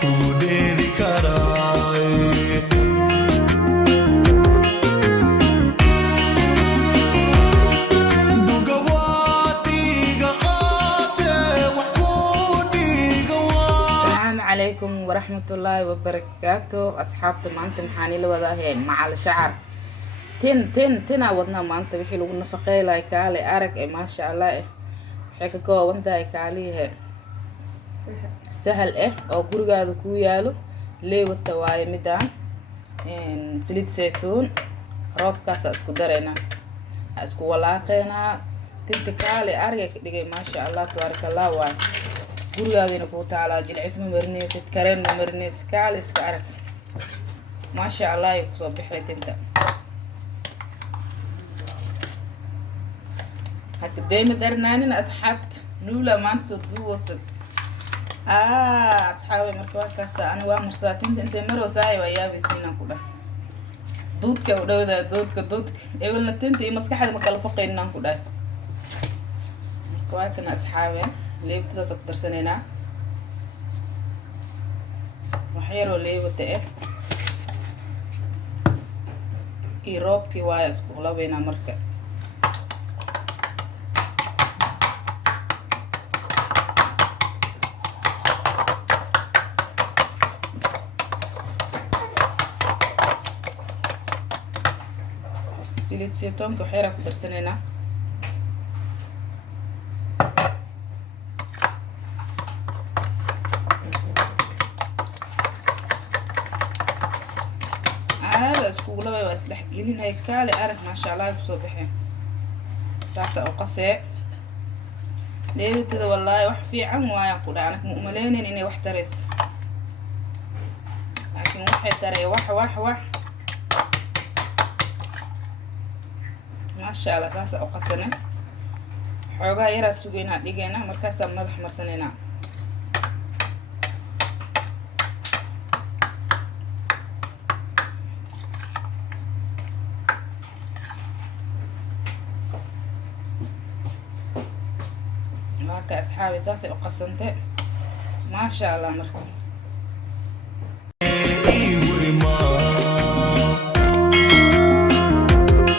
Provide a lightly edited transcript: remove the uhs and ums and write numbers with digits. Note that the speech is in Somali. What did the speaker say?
kuderi karay dugawatiga qate wax kudiga السلام عليكم ورحمة الله وبركاته أصحابتي مانتا محاني لودا هي مع الشعر تن ودنا مانتا وحي لو نفقي لاي كالي أرك ما شاء الله حيكا كو وندا كالي هي سهل أو قرقادو كو يالو لي والتواي مدان سليد زيتون روب كاسا اسكو دارينا اسكو ولاقينا تنت كالي أرك ديجي ما شاء الله تبارك الله واي gurigaagina ku taalaa jilcis ma marinaysid kareen ma marinaysid kaal iska arag maasha allah ay kusoo baxay tinta hadda deema darnaanin asxaabt nuula maanta soo duwasag asxaabe marka waa kaasa ani waa marsaa tinta intay maroosaay waa yaabaysiinaan ku dhah duudka u dhowdaa duudka ewelna tinta iyo maskaxda ma kala foqaynaan ku dhahay marka waa kana asxaabe leebtadaas ku darsaneynaa wax yaroo leebata iyo roobkii waaya isku labeynaa marka saliid saytuunka wax yaraa ku darsaneynaa اسكو لبا واسلح جلين هاي كالي أرك ما شاء الله يكسو بحين ساسا وقسي ليه كده والله وح في عم ويقول أنا مؤملين إني وح تريس لكن وح تري وح ما شاء الله ساسا وقسنا حوجا يرى سوينا ديجينا مركز مدح مرسنينا هكا أصحابي ساسي وقسنتي ما شاء الله مرحبا